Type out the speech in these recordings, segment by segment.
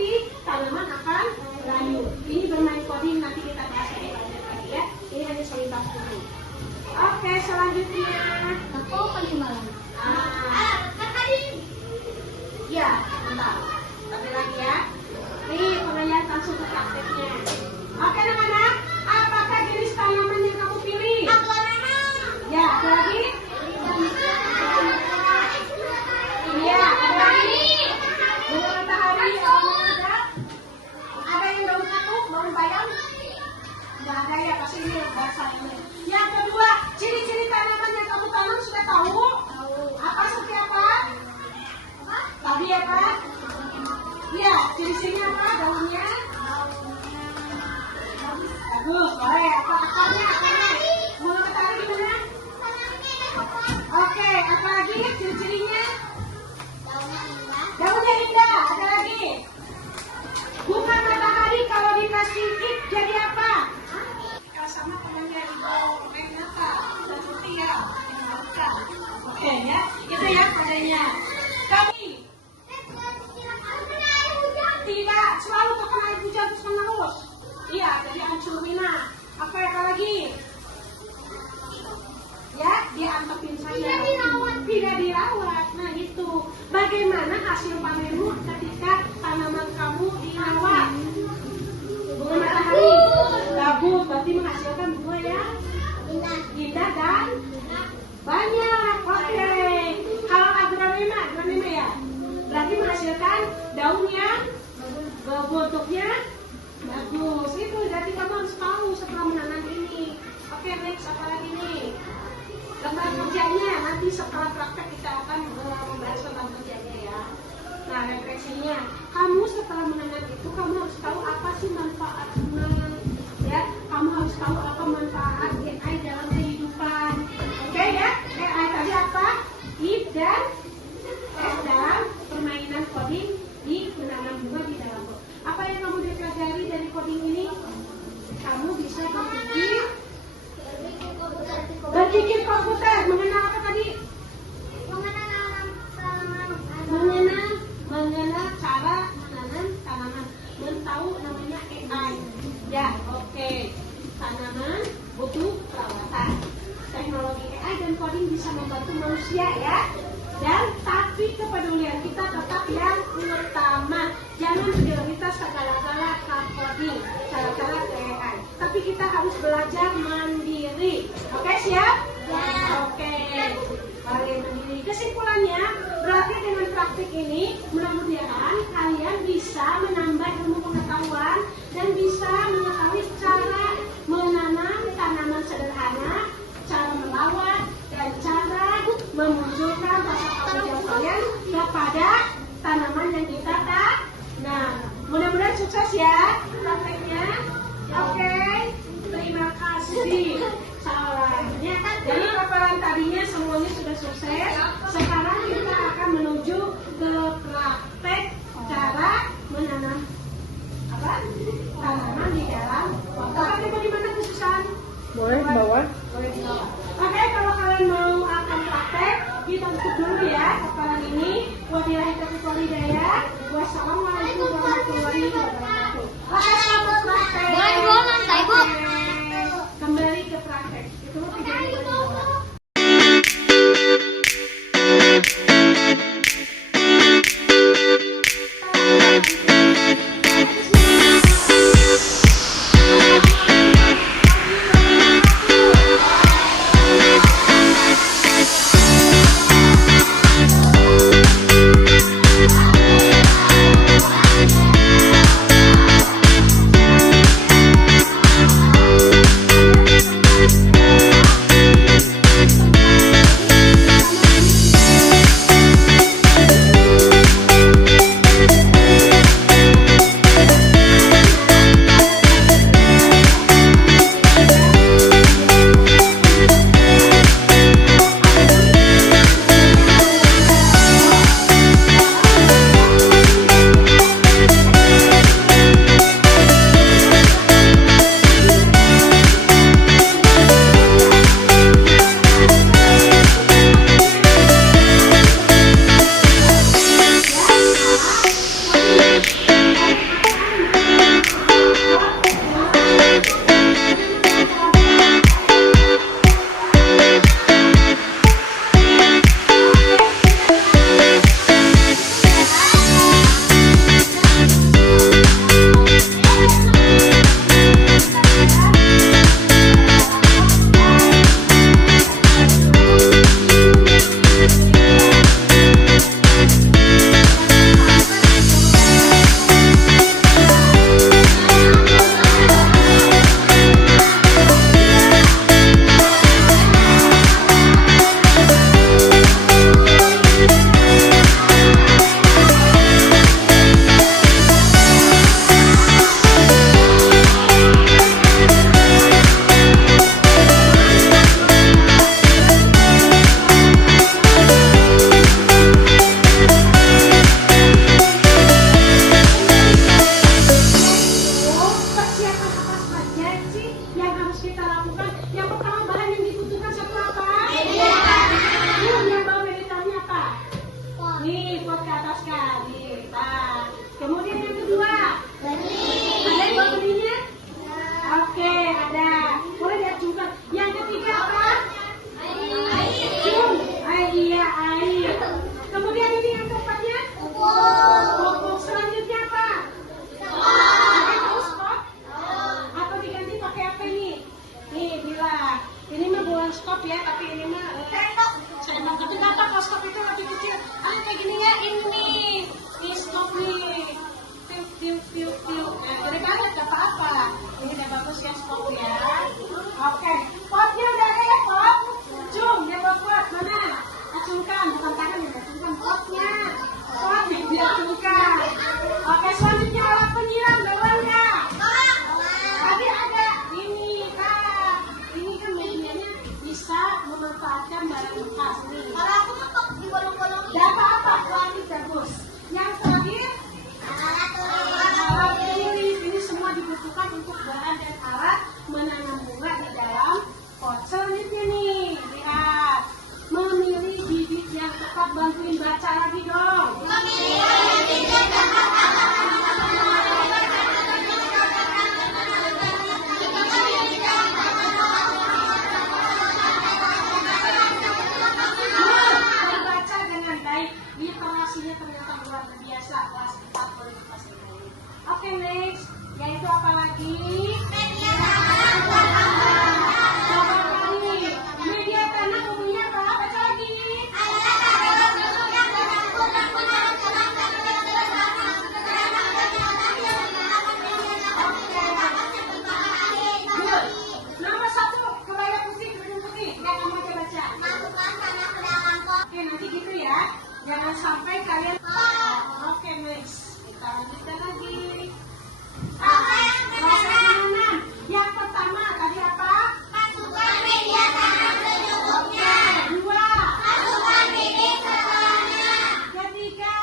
berarti tanaman akan layu. Ini bermain coding, nanti kita bahas lagi ya. Ini hanya selintas dulu. Oke, selanjutnya Aku malam. Ya, bentar. Tapi lagi ya. Nih, pengalian langsung ke prakteknya. Oke, anak-anak, apakah jenis tanaman yang kamu pilih? Ya, ada lagi? Iya, ada lagi? Bunga matahari, ada yang daun katuk, daun bayam? Nggak ada ya, pasti ini bahasa ini. Yang kedua, ciri-ciri tanaman yang kamu tanam sudah tahu? Apa seperti apa? Tadi apa? Iya, ciri-cirinya apa? Daunnya? Bagus, boleh. Apa akarnya? Bunga matahari gimana? Oke, apa lagi ciri-cirinya? Daunnya indah. Ada lagi? Bunga matahari kalau dikasih ip jadi apa? Sama temannya Ibu Renata dan Setia. Oke ya, itu ya kodenya. Kami tidak selalu terkena air hujan terus menerus. Iya, jadi ancurina. Apa lagi? Ya, diantepin saja. Tidak dirawat. Nah itu. Bagaimana hasil panenmu ketika tanaman kamu dirawat? Bunga matahari bagus, berarti menghasilkan bunga ya indah dan banyak. Oke, kalau agronim ya, berarti menghasilkan daun yang bentuknya bagus. Itu berarti kamu harus tahu setelah menanam ini. Oke, next apa lagi nih? Lembar kerjanya nanti setelah praktek kita akan membahas tentang kerjanya ya. Nah, refleksinya, kamu setelah menanam itu kamu harus tahu apa sih manfaatnya, ya. Kamu harus tahu apa manfaat AI dalam kehidupan. Oke ya? AI tadi apa? If dan dalam permainan coding di menanam bunga di dalam pot. Apa yang kamu pelajari dari coding ini? Kamu bisa berpikir komputer. Mengenal apa tadi? Mengenal cara menanam tanaman, tahu namanya AI. Ya, oke. Tanaman butuh perawatan. Teknologi AI dan coding bisa membantu manusia ya. Dan tapi kepedulian kita tetap yang utama. Jangan prioritas segala-gala ke coding, cara-cara ke AI. Tapi kita harus belajar mandiri. Oke, siap? Ya. Oke. Paling mandiri. Kesimpulannya, berarti dengan praktik ini mudah-mudahan kalian bisa menambah ilmu pengetahuan dan bisa mengetahui cara menanam tanaman sederhana, cara merawat, dan cara memunculkan rasa tanggung jawab kalian kepada tanaman yang kita tanam. Nah, mudah-mudahan sukses ya prakteknya. Oke, terima kasih. Salahnya, jadi paparan tadinya semuanya sudah sukses. Sekarang kita akan menuju ke praktek cara menanam tanaman di dalam pot. Tapi di mana khususan? Boleh di bawah. Boleh di bawah. Oke, kalau kalian mau akan praktek, kita tutup dulu ya paparan ini. Wabillahi taufiq wal hidayah. Wassalamualaikum warahmatullahi wabarakatuh. Oke, selamat praktek. Kembali ke praktek. Itu videonya di bawah. Tadi. Nah, kemudian yang kedua. Ada yang bawa belinya? Oke, ada. Boleh diacungkan. Yang ketiga apa? Cung. Iya, air. Kemudian ini yang keempatnya? Pupuk. Selanjutnya apa? Pakai terus kok? Atau diganti pakai apa ini? Nih, bilang. Ini mah bukan skop ya, tapi ini mah sendok. Tapi nggak apa, kalau skop itu lebih kecil. Kayak gini ya, ini skop nih. Tiup. Nah, dari banget nggak apa-apa. Ini udah bagus ya skop ya. Oke, potnya udah ada ya pot. Cung, dia bawa pot mana? Acungkan, bukan tangan ya, acungkan potnya. Potnya diacungkan. Oke, selanjutnya alat penyiram, bawa nggak? Tadi ada ini, Kak. Ini kan medianya bisa memanfaatkan barang bekas nih. Kalau aku tutup di bolong-bolong Gak apa-apa, kualitas bagus. Yang terakhir, alat tulis. Ini semua dibutuhkan untuk bahan dan alat menanam bunga di dalam pot. Selanjutnya nih, lihat. Memilih bibit yang tepat, bantuin baca lagi dong. Baca dengan baik, literasinya ternyata luar biasa. Kelas 4 boleh dikasih lagi. Oke, next. Yaitu apa lagi? Coba kali. Media tanam umumnya apa? Baca lagi. Good. Nomor 1, kebaya putih, kerudung putih. Yang kamu aja baca. Oke, nanti gitu ya. Jangan sampai kalian. Oke, next. Kita lanjutkan lagi. Proses menanam. Yang pertama tadi apa? Oke, 2. Ketiga.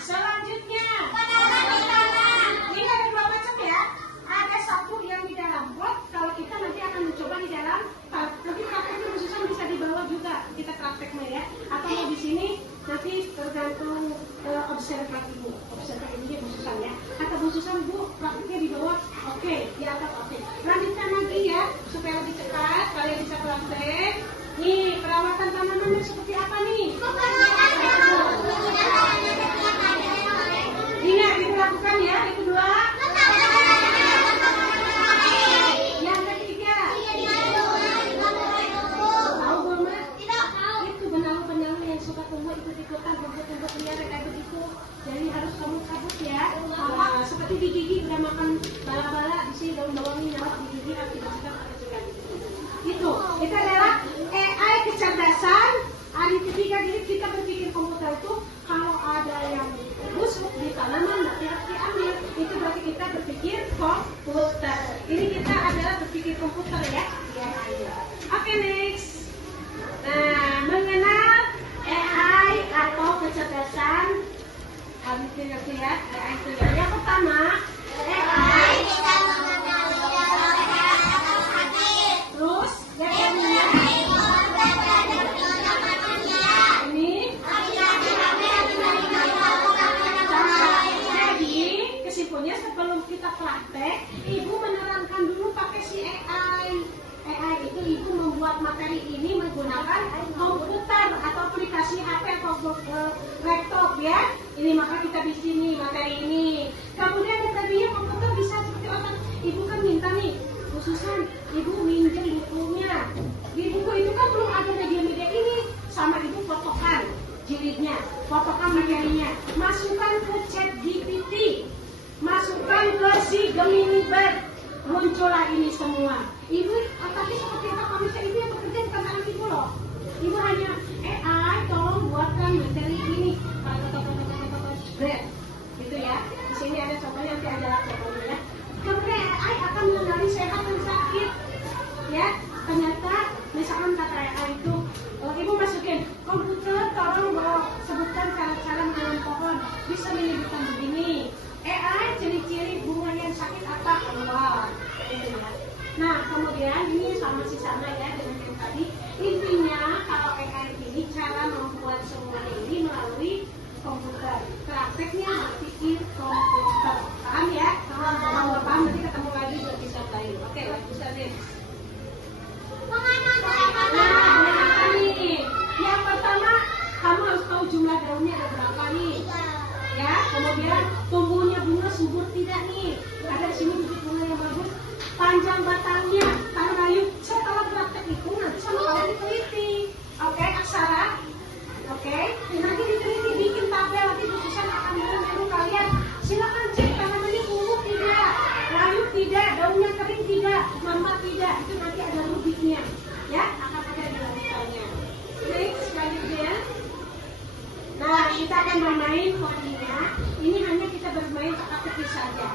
Selanjutnya. Ini ada 2 macam ya. Ada satu yang di dalam pot. Kalau kita nanti akan mencoba di dalam. Tapi prakteknya khususan bisa dibawa juga. Kita prakteknya ya. Atau mau di sini nanti tergantung observasi ini khususan ya. Atau khususan Bu prakteknya di bawah. Oke, di atas oke. Lanjutkan lagi ya supaya lebih cepat kalian bisa praktek. Nih perawatan tanamannya seperti apa nih? Ingat dilakukan ya. Itu 2. Yang ketiga. Tahu belum Mas? Itu benalu-benalu yang suka tumbuh ikut-ikutan tumbuh-tumbuh liar kayak begitu. Jadi harus kamu cabut ya. Seperti di gigi udah makan bala-bala di sini daun bawangnya nyawat di gigi harus dibersihkan pakai cukai. Itu adalah AI kecerdasan. Hari ketiga, jadi kita berpikir komputer itu kalau ada yang busuk di tanaman berarti harus diambil. Itu berarti kita berpikir komputer. Ini kita adalah berpikir komputer ya. Oke, next. Nah, mengenal AI atau kecerdasan. Hari ketiga ya, AI itu ya. Yang pertama, AI. Terus, yang kedua. Jadi kesimpulannya sebelum kita praktek, Ibu menerangkan dulu pakai si AI. AI itu Ibu membuat materi ini menggunakan komputer atau aplikasi HP atau laptop ya. Ini maka kita di sini materi ini. Kemudian yang tadinya komputer bisa seperti otak. Ibu kan minta nih khususan Ibu minjem bukunya. Di buku itu kan belum ada media-media ini. Sama Ibu fotokan jilidnya, fotokan materinya, masukkan ke ChatGPT, masukkan ke si Gemini Bird, muncullah ini semua. Ibu, tapi seperti apa manusia Ibu yang bekerja bukan anak Ibu loh. Ibu hanya AI, tolong buatkan materi ini, gitu ya. Di sini ada contohnya, nanti ada contohnya ya. Kemudian AI akan mengenali sehat dan sakit, ya. Ternyata misalkan kata AI itu, Ibu masukin komputer, tolong sebutkan cara-cara menanam pohon, bisa menyebutkan begini. AI ciri-ciri bunga yang sakit apa keluar, gitu ya. Nah kemudian ini sama ya dengan yang tadi. Intinya kalau AI ini cara membuat semua ini melalui prakteknya berpikir komputer. Paham ya? Kalau nggak paham nanti ketemu lagi di episode lain. Oke, lanjutkan deh. Nah, nih. Yang pertama, kamu harus tahu jumlah daunnya ada berapa nih. Ya, kemudian tumbuhnya bunga subur tidak nih. Ada di sini bibit bunga yang bagus. Panjang batangnya, Kang Rayu. Setelah praktek itu nanti sama kamu diteliti. Oke, aksara. Oke, nanti diteliti bikin tabel nanti putusan akan menu kalian. Silakan cek tanamannya tumbuh tidak, layu tidak, daunnya kering tidak, mama tidak. Itu nanti ada rubiknya. Ya, akan ada di lanjutannya. Next, selanjutnya. Nah, kita akan bermain codingnya. Ini hanya kita bermain teka-teki saja.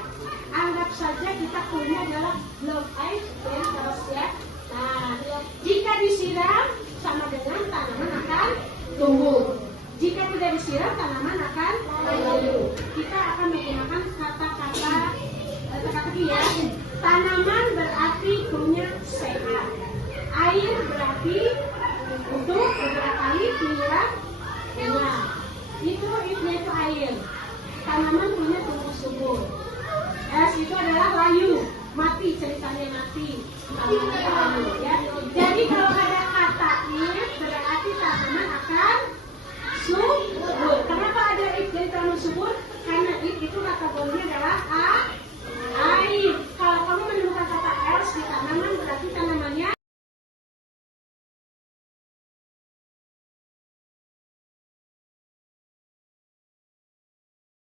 Anggap saja kita punya adalah block ice ya, terus ya. Nah, jika disiram sama dengan tanaman akan tumbuh. Jika tidak disiram tanaman akan layu. Kita akan menggunakan kata-kata teka-teki ya. Tanaman berarti punya sehat. Air berarti untuk beberapa kali menyiram bunga. Itu air. Tanaman punya tumbuh subur. Itu adalah layu. Mati, ceritanya mati. Tanaman layu ya. Jadi kalau ada kata if berarti tanaman akan subur. Kenapa ada if jadi tanaman subur? Karena if itu kategorinya adalah